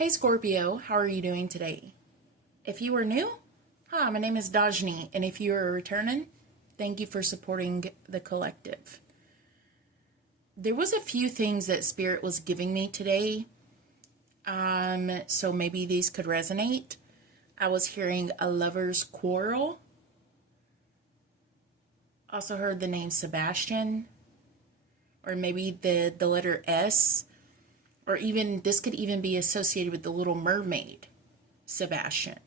Hey Scorpio, how are you doing today? If you are new, hi, my name is Dajni, and if you are returning, thank you for supporting the collective. There was a few things that Spirit was giving me today, so maybe these could resonate. I was hearing a lover's quarrel. Also heard the name Sebastian, or maybe the letter S. Or even, this could even be associated with the Little Mermaid, Sebastian.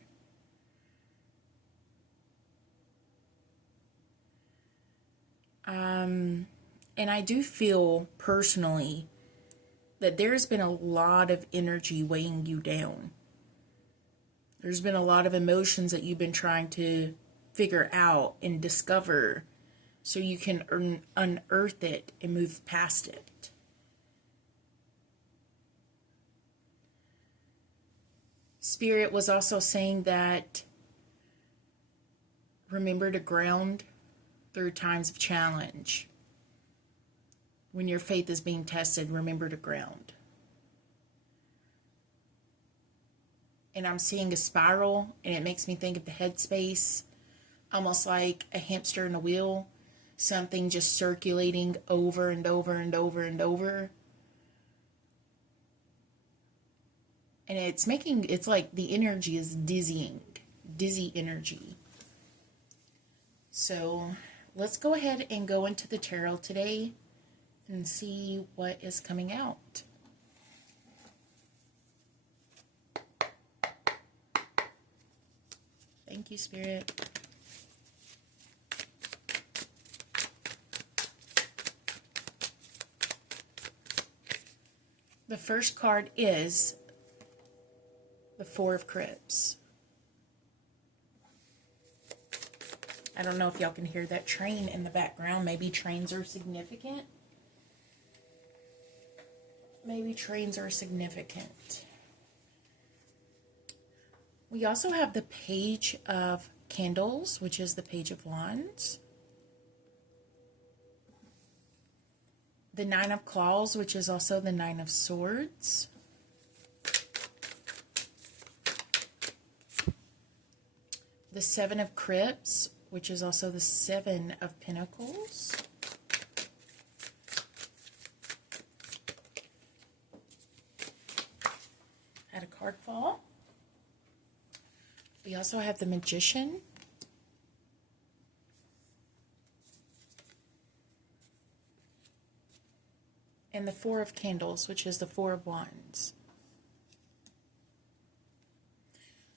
And I do feel personally that there's been a lot of energy weighing you down. There's been a lot of emotions that you've been trying to figure out and discover so you can unearth it and move past it. Spirit was also saying that remember to ground through times of challenge. When your faith is being tested, remember to ground. And I'm seeing a spiral, and it makes me think of the headspace, almost like a hamster in a wheel, something just circulating over and over and over and over. And it's like the energy is dizzy energy. So let's go ahead and go into the tarot today and see what is coming out. Thank you, Spirit. The first card is the Four of Cups. I don't know if y'all can hear that train in the background. Maybe trains are significant. Maybe trains are significant. We also have the Page of Candles, which is the Page of Wands. The Nine of Claws, which is also the Nine of Swords. The Seven of Cups, which is also the Seven of Pentacles. Had a card fall. We also have the Magician. And the Four of Candles, which is the Four of Wands.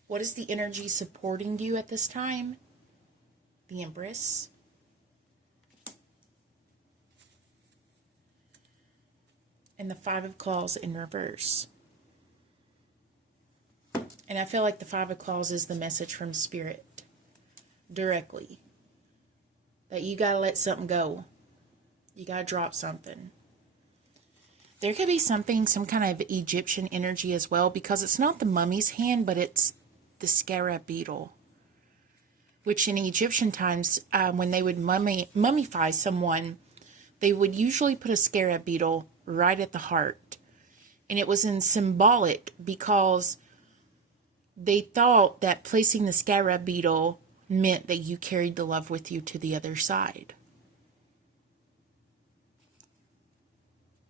What is the energy supporting you at this time? The Empress. And the Five of Claws in reverse. And I feel like the Five of Claws is the message from Spirit. Directly. That you gotta let something go. You gotta drop something. There could be something, some kind of Egyptian energy as well, because it's not the mummy's hand, but it's the scarab beetle, which in Egyptian times, when they would mummify someone, they would usually put a scarab beetle right at the heart. And it was in symbolic because they thought that placing the scarab beetle meant that you carried the love with you to the other side,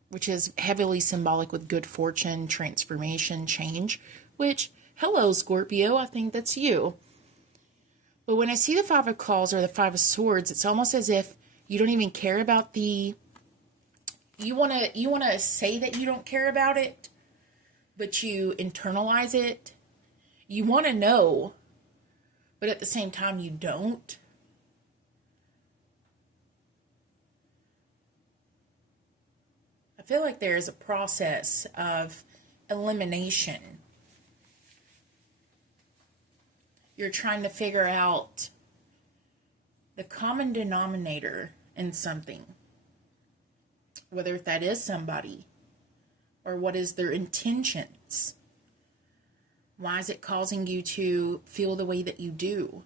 which is heavily symbolic with good fortune, transformation, change, which, hello, Scorpio, I think that's you. But when I see the Five of Claws or the Five of Swords, it's almost as if you don't even care about you want to say that you don't care about it, but you internalize it. You want to know, but at the same time you don't. I feel like there is a process of elimination. You're trying to figure out the common denominator in something, whether that is somebody or what is their intentions. Why is it causing you to feel the way that you do?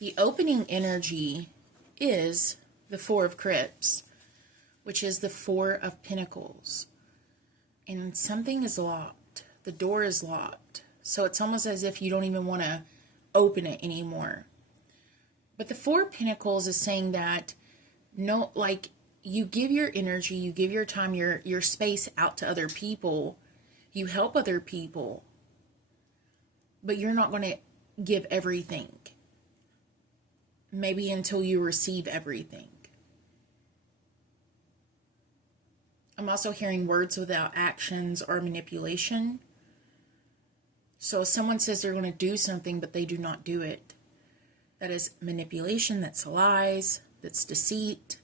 The opening energy is the Four of Cups, which is the Four of Pentacles. and something is locked. The door is locked. So it's almost as if you don't even want to open it anymore. But the Four of Pentacles is saying that, no, like, you give your energy, you give your time, your space out to other people. You help other people. But you're not going to give everything. Maybe until you receive everything. I'm also hearing words without actions or manipulation. So if someone says they're going to do something, but they do not do it, that is manipulation, that's lies, that's deceit.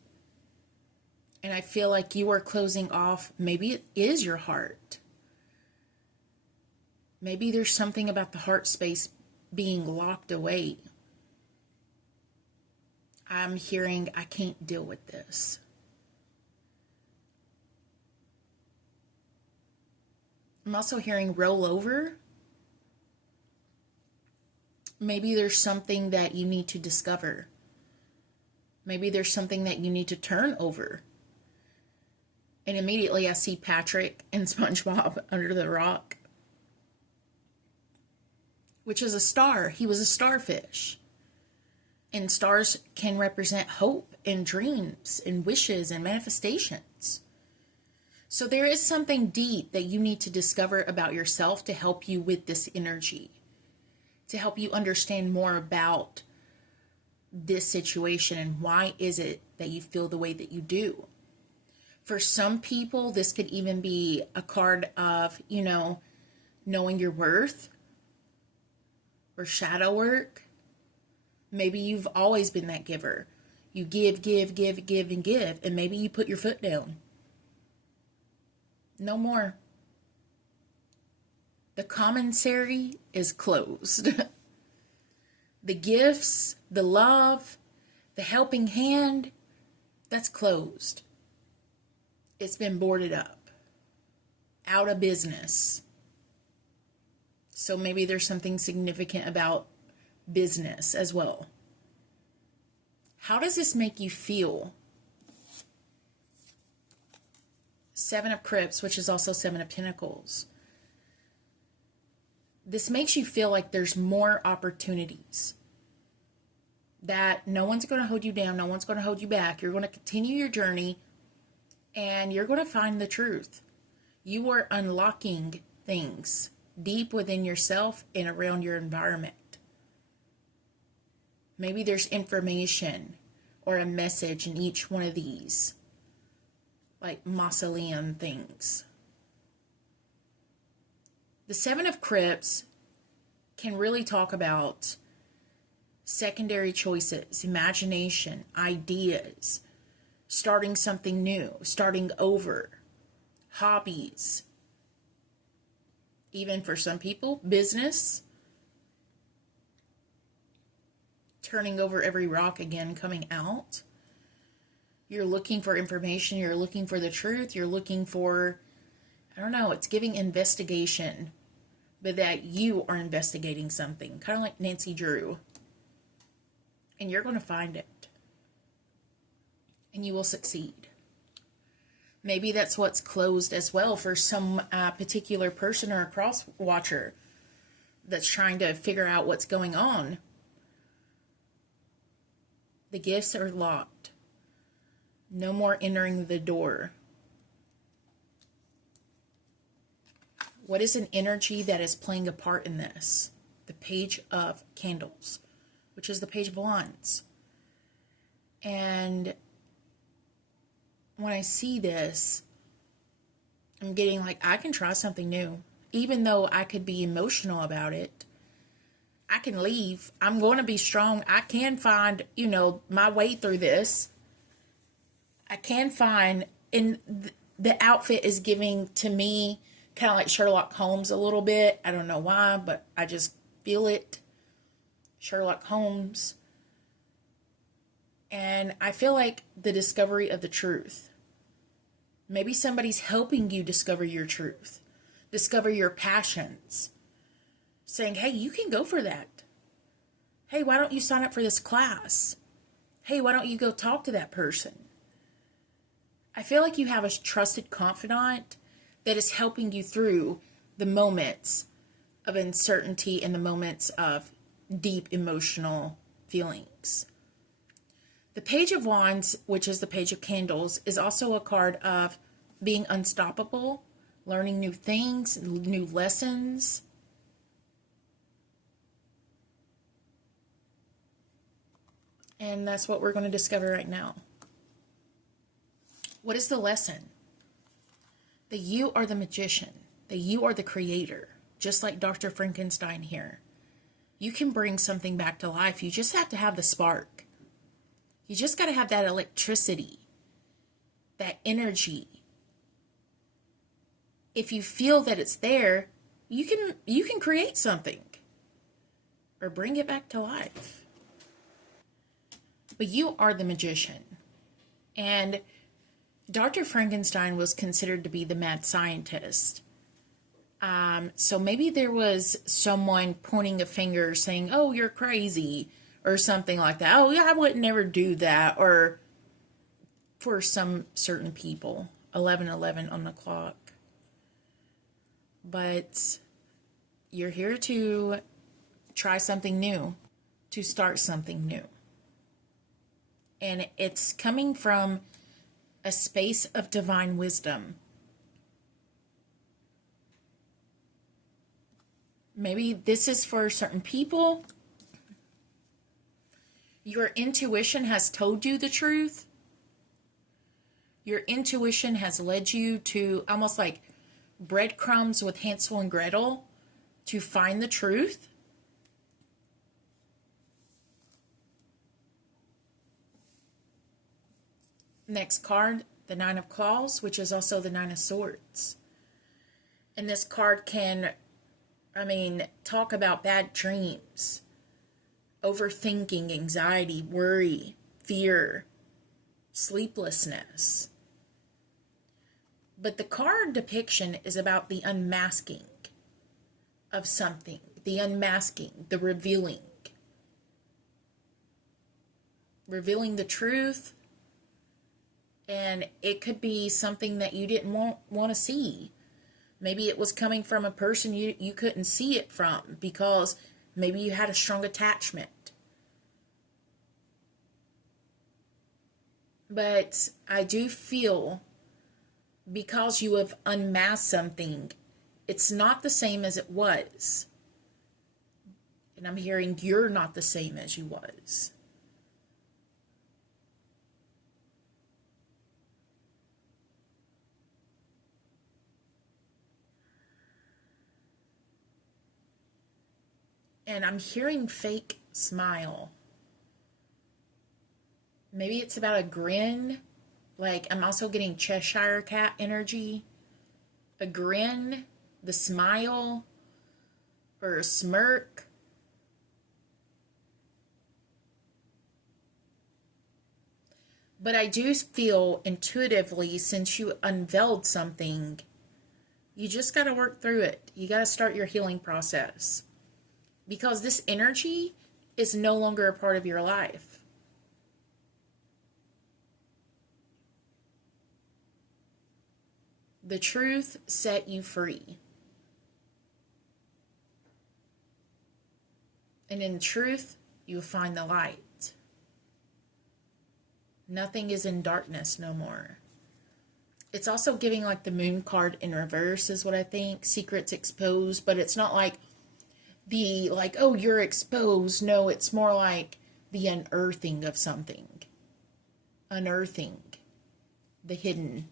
And I feel like you are closing off, maybe it is your heart. Maybe there's something about the heart space being locked away. I'm hearing, I can't deal with this. I'm also hearing roll over. Maybe there's something that you need to discover. Maybe there's something that you need to turn over. And immediately I see Patrick and SpongeBob under the rock, which is a star. He was a starfish. And stars can represent hope and dreams and wishes and manifestations. So there is something deep that you need to discover about yourself to help you with this energy, to help you understand more about this situation and why is it that you feel the way that you do. For some people, this could even be a card of, knowing your worth or shadow work. Maybe you've always been that giver. You give, give, give, give, and give, and maybe you put your foot down. No more. The commissary is closed. The gifts, the love, the helping hand, that's closed. It's been boarded up. Out of business. So maybe there's something significant about business as well. How does this make you feel? Seven of Cups, which is also Seven of Pentacles. This makes you feel like there's more opportunities. That no one's going to hold you down. No one's going to hold you back. You're going to continue your journey and you're going to find the truth. You are unlocking things deep within yourself and around your environment. Maybe there's information or a message in each one of these, like mausoleum things. The Seven of Cups can really talk about secondary choices, imagination, ideas, starting something new, starting over, hobbies, even for some people, business, turning over every rock again, coming out. You're looking for information, you're looking for the truth, you're looking for, I don't know, it's giving investigation, but that you are investigating something, kind of like Nancy Drew. And you're going to find it. And you will succeed. Maybe that's what's closed as well for some particular person or a cross watcher that's trying to figure out what's going on. The gifts are locked. No more entering the door. What is an energy that is playing a part in this? The Page of Candles, which is the Page of Wands. And when I see this, I'm getting like, I can try something new. Even though I could be emotional about it, I can leave. I'm going to be strong. I can find, my way through this. I can find, and the outfit is giving to me kind of like Sherlock Holmes a little bit. I don't know why, but I just feel it. Sherlock Holmes. And I feel like the discovery of the truth. Maybe somebody's helping you discover your truth. Discover your passions. Saying, hey, you can go for that. Hey, why don't you sign up for this class? Hey, why don't you go talk to that person? I feel like you have a trusted confidant that is helping you through the moments of uncertainty and the moments of deep emotional feelings. The Page of Wands, which is the Page of Candles, is also a card of being unstoppable, learning new things, new lessons. And that's what we're going to discover right now. What is the lesson? That you are the magician, that you are the creator, just like Dr. Frankenstein here. You can bring something back to life. You just have to have the spark. You just got to have that electricity, that energy. If you feel that it's there, you can create something or bring it back to life. But you are the magician. And Dr. Frankenstein was considered to be the mad scientist. So maybe there was someone pointing a finger saying, oh, you're crazy, or something like that. Oh, yeah, I would never do that. Or for some certain people, 11:11 on the clock. But you're here to try something new, to start something new. And it's coming from a space of divine wisdom. Maybe this is for certain people. Your intuition has told you the truth. Your intuition has led you to almost like breadcrumbs with Hansel and Gretel to find the truth. Next card, the Nine of Claws, which is also the Nine of Swords. And this card can, talk about bad dreams, overthinking, anxiety, worry, fear, sleeplessness. But the card depiction is about the unmasking of something, the unmasking, the revealing the truth. And it could be something that you didn't want to see. Maybe it was coming from a person you couldn't see it from because maybe you had a strong attachment. But I do feel because you have unmasked something, it's not the same as it was. And I'm hearing you're not the same as you was. And I'm hearing fake smile. Maybe it's about a grin. Like, I'm also getting Cheshire Cat energy. A grin, the smile, or a smirk. But I do feel intuitively, since you unveiled something, you just got to work through it. You got to start your healing process. Because this energy is no longer a part of your life. The truth set you free. And in truth, you find the light. Nothing is in darkness no more. It's also giving like the moon card in reverse is what I think. Secrets exposed, but it's not like oh, you're exposed. No, it's more like the unearthing of something. Unearthing the hidden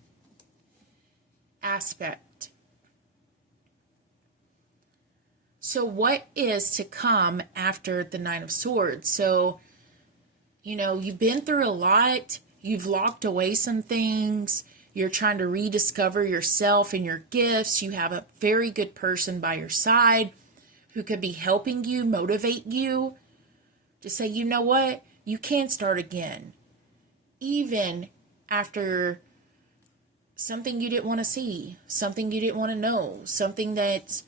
aspect. So what is to come after the Nine of Swords? So, you've been through a lot. You've locked away some things. You're trying to rediscover yourself and your gifts. You have a very good person by your side who could be helping you, motivate you to say, you know what, you can start again. Even after something you didn't want to see, something you didn't want to know, something that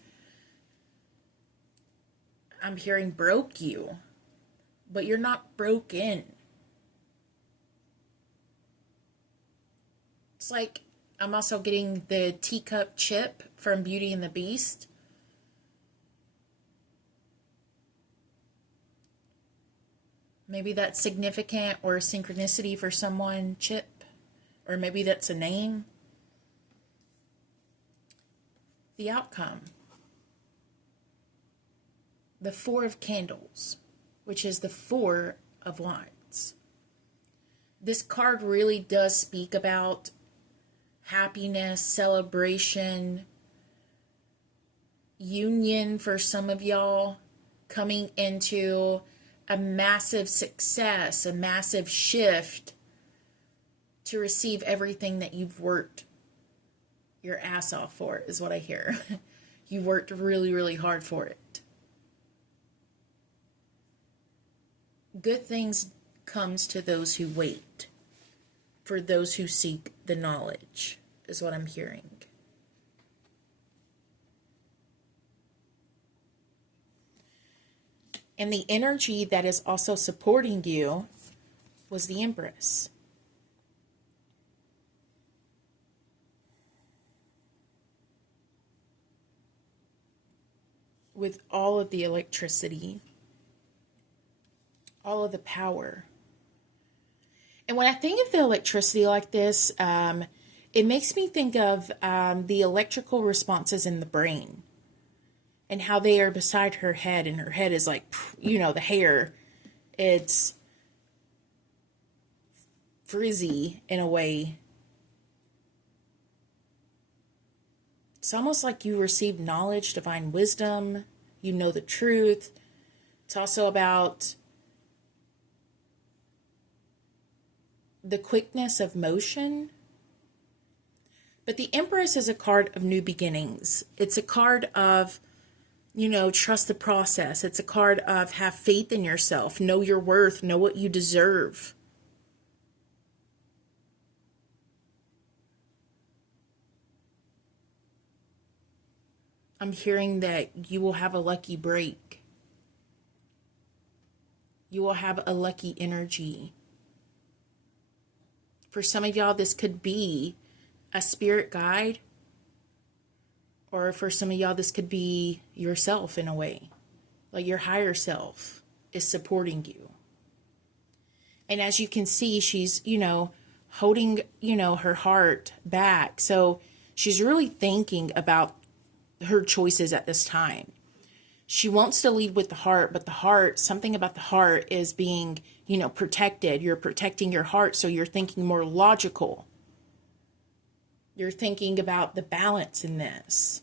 I'm hearing broke you, but you're not broken. It's like I'm also getting the teacup chip from Beauty and the Beast. Maybe that's significant or synchronicity for someone, chip. Or maybe that's a name. The outcome. The Four of Candles, which is the Four of Wands. This card really does speak about happiness, celebration, union for some of y'all, coming into a massive success, a massive shift to receive everything that you've worked your ass off for, is what I hear. You worked really, really hard for it. Good things comes to those who wait, for those who seek the knowledge, is what I'm hearing. And the energy that is also supporting you was the Empress. With all of the electricity, all of the power. And when I think of the electricity like this, it makes me think of the electrical responses in the brain and how they are beside her head, and her head is like, you know, the hair, it's frizzy in a way. It's almost like you receive knowledge, divine wisdom, you know the truth. It's also about the quickness of motion. But the Empress is a card of new beginnings. It's a card of, you know, trust the process. It's a card of have faith in yourself, know your worth, know what you deserve. I'm hearing that you will have a lucky break. You will have a lucky energy. For some of y'all, this could be a spirit guide. Or for some of y'all, this could be yourself in a way. Like your higher self is supporting you. And as you can see, she's, you know, holding, you know, her heart back. So she's really thinking about her choices at this time. She wants to lead with the heart, but the heart, something about the heart is being, you know, protected. You're protecting your heart, so you're thinking more logical. You're thinking about the balance in this.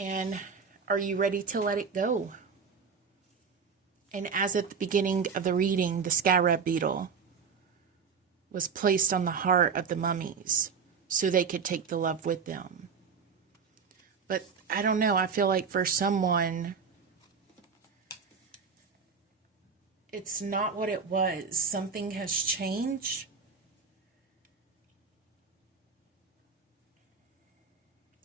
And are you ready to let it go? And as at the beginning of the reading, the scarab beetle was placed on the heart of the mummies so they could take the love with them. But I don't know, I feel like for someone, it's not what it was. Something has changed.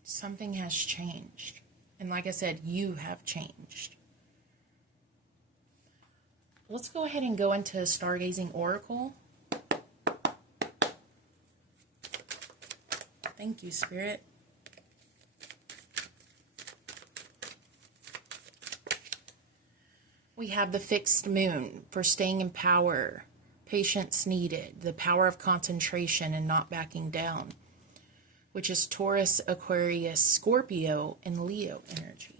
Something has changed. And like I said, you have changed. Let's go ahead and go into Stargazing Oracle. Thank you, Spirit. We have the fixed moon for staying in power, patience needed, the power of concentration and not backing down, which is Taurus, Aquarius, Scorpio, and Leo energy.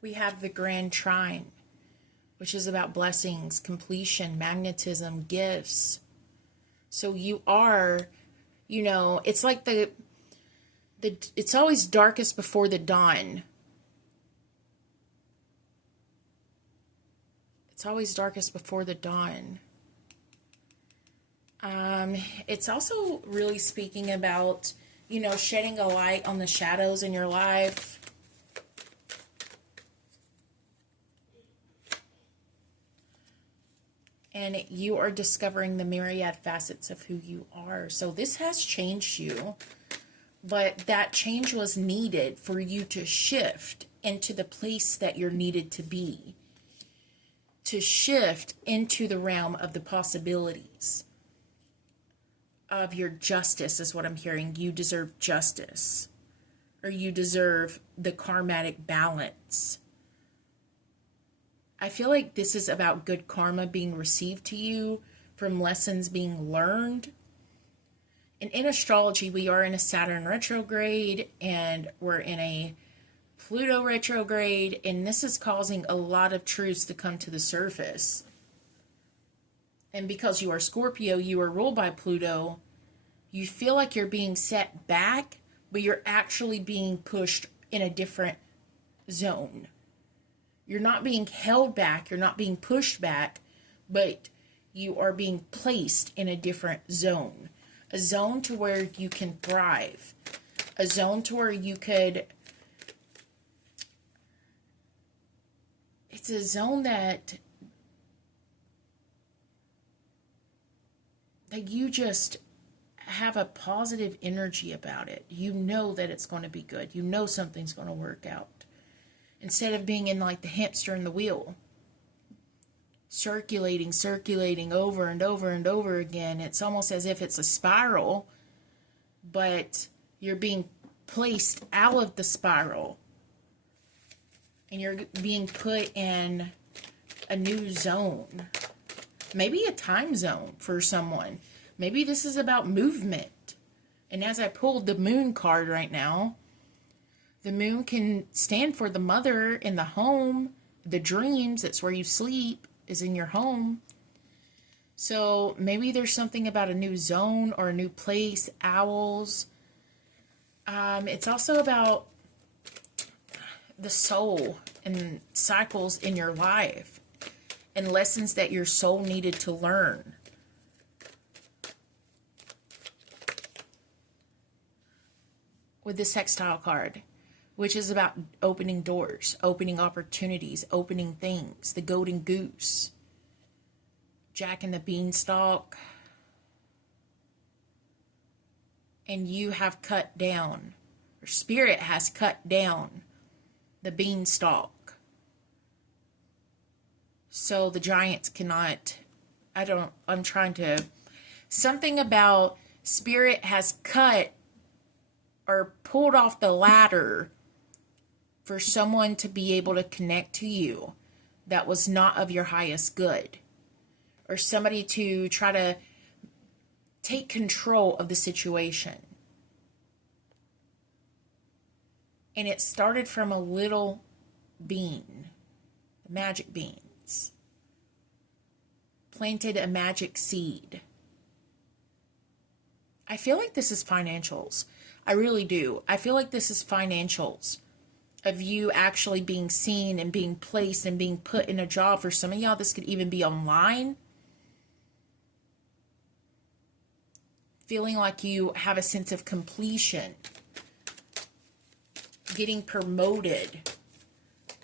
We have the Grand Trine, which is about blessings, completion, magnetism, gifts. So you are, you know, it's like it's always darkest before the dawn. It's always darkest before the dawn. It's also really speaking about, you know, shedding a light on the shadows in your life. And you are discovering the myriad facets of who you are. So this has changed you, but that change was needed for you to shift into the place that you're needed to be. to shift into the realm of the possibilities of your justice is what I'm hearing. You deserve justice, or you deserve the karmatic balance. I feel like this is about good karma being received to you from lessons being learned. And in astrology, we are in a Saturn retrograde and we're in a Pluto retrograde, and this is causing a lot of truths to come to the surface. And because you are Scorpio, you are ruled by Pluto, you feel like you're being set back, but you're actually being pushed in a different zone. You're not being held back, you're not being pushed back, but you are being placed in a different zone. A zone to where you can thrive. A zone to where you could... It's a zone that you just have a positive energy about it. You know that it's going to be good. You know something's going to work out. Instead of being in like the hamster in the wheel. Circulating over and over and over again. It's almost as if it's a spiral, but you're being placed out of the spiral. And you're being put in a new zone. Maybe a time zone for someone. Maybe this is about movement. And as I pulled the moon card right now, the moon can stand for the mother in the home, the dreams. That's where you sleep, is in your home. So maybe there's something about a new zone or a new place, owls. It's also about the soul and cycles in your life and lessons that your soul needed to learn. With the sextile card, which is about opening doors, opening opportunities, opening things, the golden goose, Jack and the beanstalk, and you have cut down, or spirit has cut down the beanstalk. So the giants cannot, something about spirit has cut or pulled off the ladder for someone to be able to connect to you that was not of your highest good. Or somebody to try to take control of the situation. And it started from a little bean, the magic beans. Planted a magic seed. I feel like this is financials. I really do. I feel like this is financials of you actually being seen and being placed and being put in a job. For some of y'all, this could even be online. Feeling like you have a sense of completion. Getting promoted.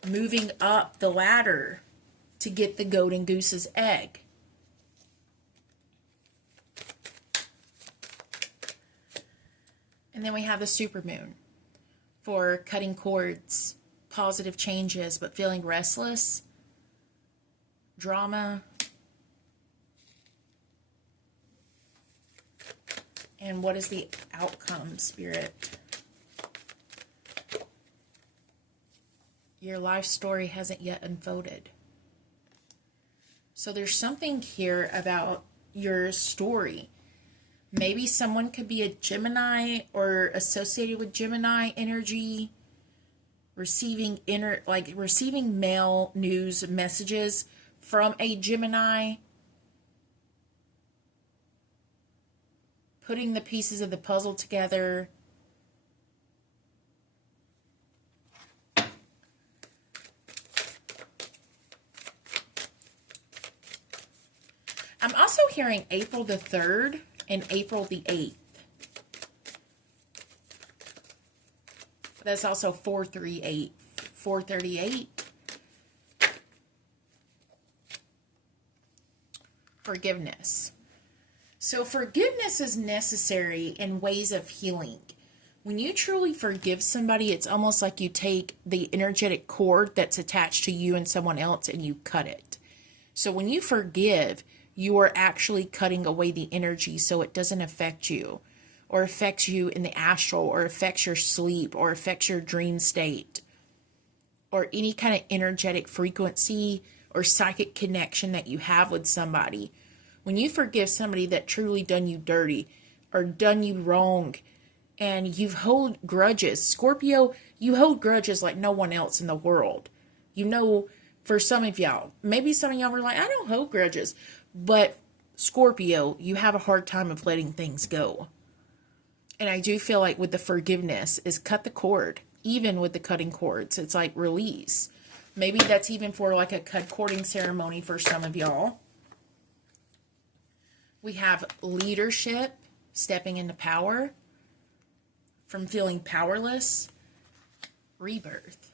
Moving up the ladder to get the golden goose's egg. And then we have the supermoon for cutting cords, positive changes, but feeling restless, drama, and what is the outcome, Spirit? Your life story hasn't yet unfolded. So there's something here about your story. Maybe someone could be a Gemini or associated with Gemini energy, receiving mail news messages from a Gemini, putting the pieces of the puzzle together. I'm also hearing April the 3rd and April the 8th. That's also 438. 438. Forgiveness. So forgiveness is necessary in ways of healing. When you truly forgive somebody, it's almost like you take the energetic cord that's attached to you and someone else and you cut it. So when you forgive, you are actually cutting away the energy so it doesn't affect you, or affects you in the astral, or affects your sleep, or affects your dream state, or any kind of energetic frequency or psychic connection that you have with somebody. When you forgive somebody that truly done you dirty or done you wrong, and you hold grudges, Scorpio, you hold grudges like no one else in the world. You know, for some of y'all, maybe some of y'all were like, I don't hold grudges. But Scorpio, you have a hard time of letting things go. And I do feel like with the forgiveness is cut the cord. Even with the cutting cords, it's like release. Maybe that's even for like a cut cording ceremony for some of y'all. We have leadership, stepping into power, from feeling powerless, rebirth.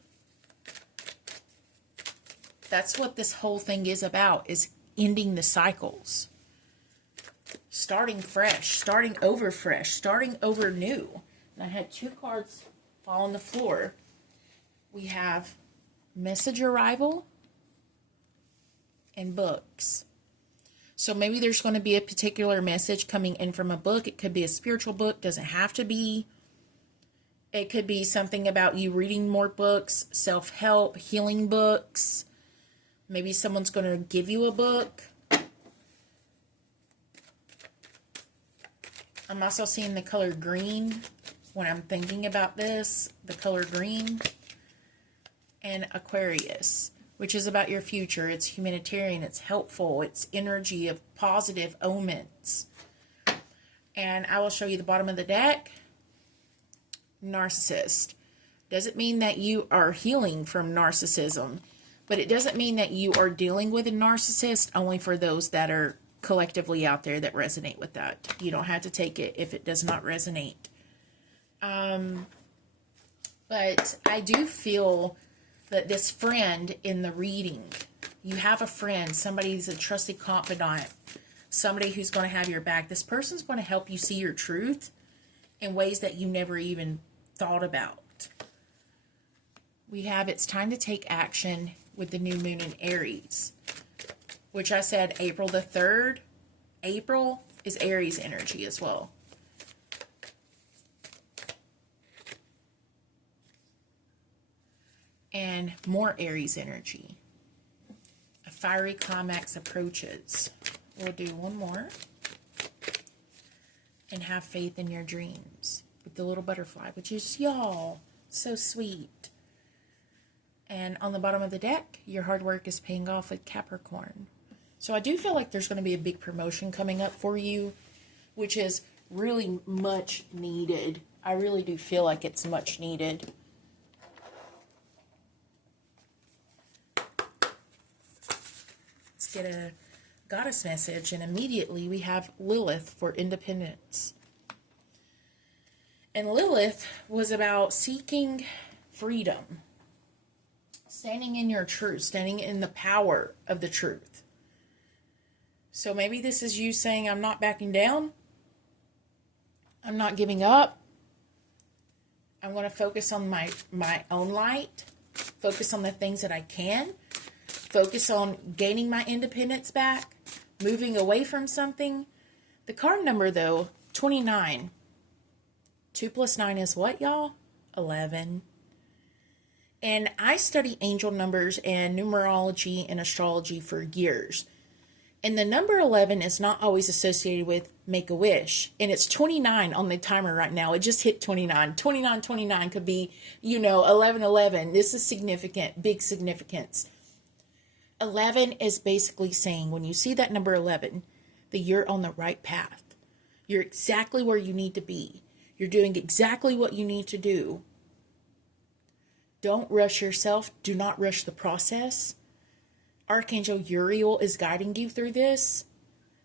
That's what this whole thing is about, is ending the cycles. Starting fresh, starting over new. And I had 2 cards fall on the floor. We have message arrival and books. So maybe there's going to be a particular message coming in from a book. It could be a spiritual book, doesn't have to be. It could be something about you reading more books, self-help, healing books. Maybe someone's going to give you a book. I'm also seeing the color green when I'm thinking about this. The color green. And Aquarius, which is about your future. It's humanitarian. It's helpful. It's energy of positive omens. And I will show you the bottom of the deck. Narcissist. Doesn't mean that you are healing from narcissism, but it doesn't mean that you are dealing with a narcissist, only for those that are collectively out there that resonate with that. You don't have to take it if it does not resonate. But I do feel that this friend in the reading, you have a friend, somebody who's a trusted confidant, somebody who's going to have your back. This person's going to help you see your truth in ways that you never even thought about. We have it's time to take action with the new moon in Aries, which I said April the 3rd. April is Aries energy as well. And more Aries energy. A fiery climax approaches. We'll do one more. And have faith in your dreams. With the little butterfly, which is y'all. So sweet. And on the bottom of the deck, your hard work is paying off with Capricorn. So I do feel like there's going to be a big promotion coming up for you, which is really much needed. I really do feel like it's much needed. Let's get a goddess message, and immediately we have Lilith for independence. And Lilith was about seeking freedom, standing in your truth, standing in the power of the truth. So maybe this is you saying, I'm not backing down. I'm not giving up. I'm going to focus on my own light. Focus on the things that I can. Focus on gaining my independence back. Moving away from something. The card number, though, 29. 2 plus 9 is what, y'all? 11. And I study angel numbers and numerology and astrology for years. And the number 11 is not always associated with Make-A-Wish. And it's 29 on the timer right now. It just hit 29. 29 could be, 11. This is significant, big significance. 11 is basically saying, when you see that number 11, that you're on the right path. You're exactly where you need to be. You're doing exactly what you need to do. Don't rush yourself. Do not rush the process. Archangel Uriel is guiding you through this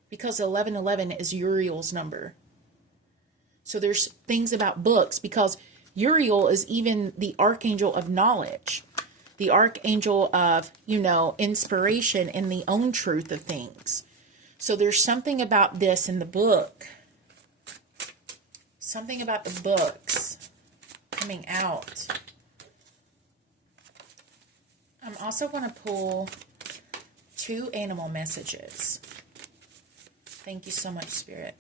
because 1111 is Uriel's number. So there's things about books because Uriel is even the archangel of knowledge, the archangel of, inspiration and the own truth of things. So there's something about this in the book, something about the books coming out. I'm also going to pull 2 animal messages. Thank you so much, Spirit.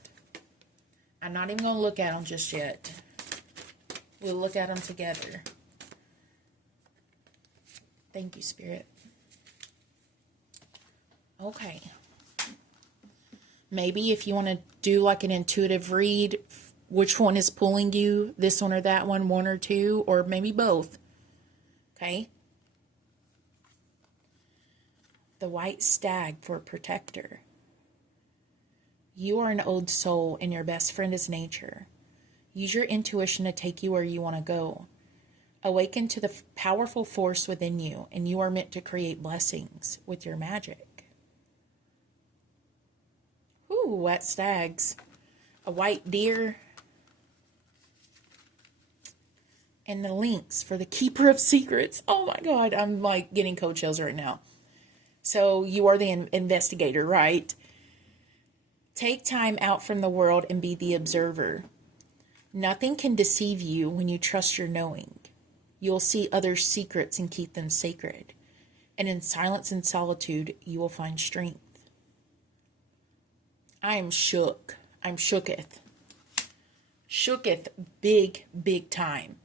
I'm not even going to look at them just yet. We'll look at them together. Thank you, Spirit. Okay. Maybe if you want to do like an intuitive read, which one is pulling you, this one or that one or two, or maybe both. Okay. The white stag for protector. You are an old soul and your best friend is nature. Use your intuition to take you where you want to go. Awaken to the powerful force within you, and you are meant to create blessings with your magic. Ooh, white stags. A white deer. And the lynx for the keeper of secrets. Oh my God, I'm like getting cold chills right now. So you are the investigator, right? Take time out from the world and be the observer. Nothing can deceive you when you trust your knowing. You'll see others' secrets and keep them sacred. And in silence and solitude, you will find strength. I am shook. I'm shooketh. Shooketh big, big time.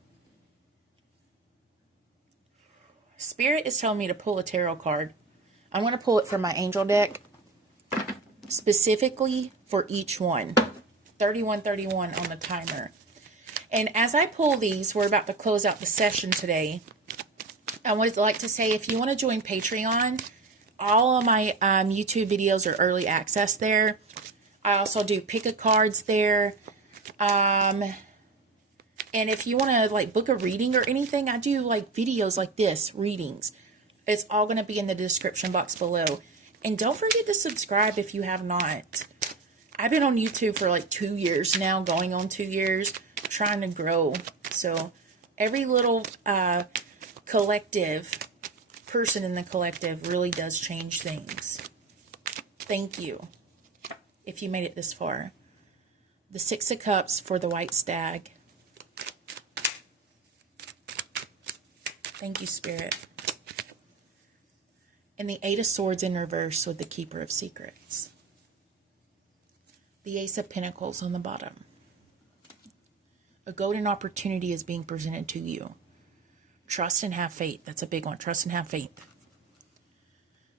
Spirit is telling me to pull a tarot card. I'm going to pull it from my angel deck. Specifically for each one. 3131 on the timer. And as I pull these, we're about to close out the session today. I would like to say, if you want to join Patreon, all of my YouTube videos are early access there. I also do pick-a-cards there. And if you want to like book a reading or anything, I do like videos like this, readings. It's all going to be in the description box below. And don't forget to subscribe if you have not. I've been on YouTube for like 2 years now, going on 2 years, trying to grow. So every little person in the collective really does change things. Thank you if you made it this far. The 6 of Cups for the white stag. Thank you, Spirit. And the 8 of Swords in reverse with the Keeper of Secrets. The Ace of Pentacles on the bottom. A golden opportunity is being presented to you. Trust and have faith. That's a big one. Trust and have faith.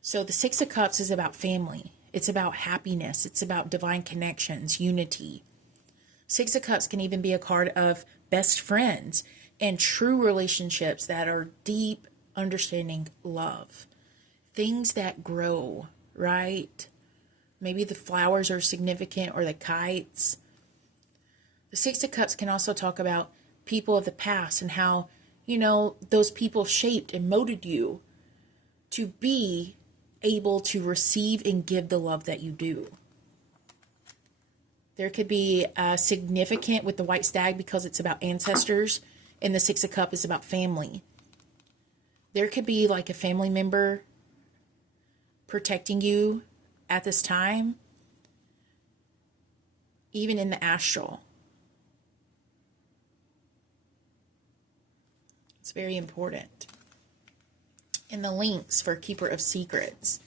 So the 6 of Cups is about family. It's about happiness. It's about divine connections, unity. 6 of Cups can even be a card of best friends and true relationships that are deep, understanding love. Things that grow, right? Maybe the flowers are significant or the kites. The 6 of Cups can also talk about people of the past and how, you know, those people shaped and molded you to be able to receive and give the love that you do. There could be significant with the white stag because it's about ancestors, and the 6 of Cups is about family. There could be like a family member protecting you at this time, even in the astral. It's very important. And the links for Keeper of Secrets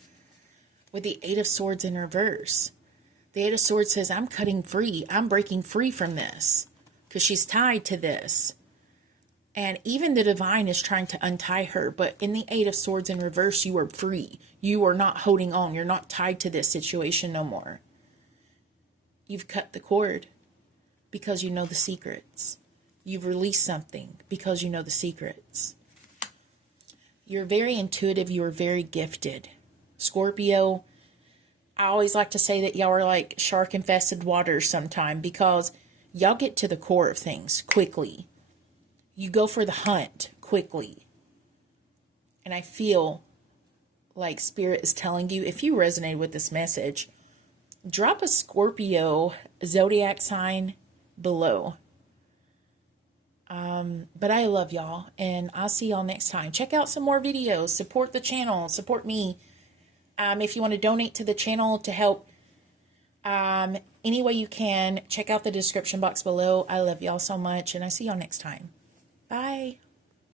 with the 8 of Swords in reverse. The 8 of Swords says, I'm cutting free. I'm breaking free from this because she's tied to this. And even the divine is trying to untie her. But in the 8 of Swords in reverse, you are free. You are not holding on. You're not tied to this situation no more. You've cut the cord because you know the secrets. You've released something because you know the secrets. You're very intuitive. You are very gifted. Scorpio, I always like to say that y'all are like shark-infested waters sometime because y'all get to the core of things quickly. You go for the hunt quickly. And I feel like Spirit is telling you, if you resonate with this message, drop a Scorpio zodiac sign below. But I love y'all, and I'll see y'all next time. Check out some more videos. Support the channel. Support me. If you want to donate to the channel to help any way you can, check out the description box below. I love y'all so much, and I see y'all next time. Bye.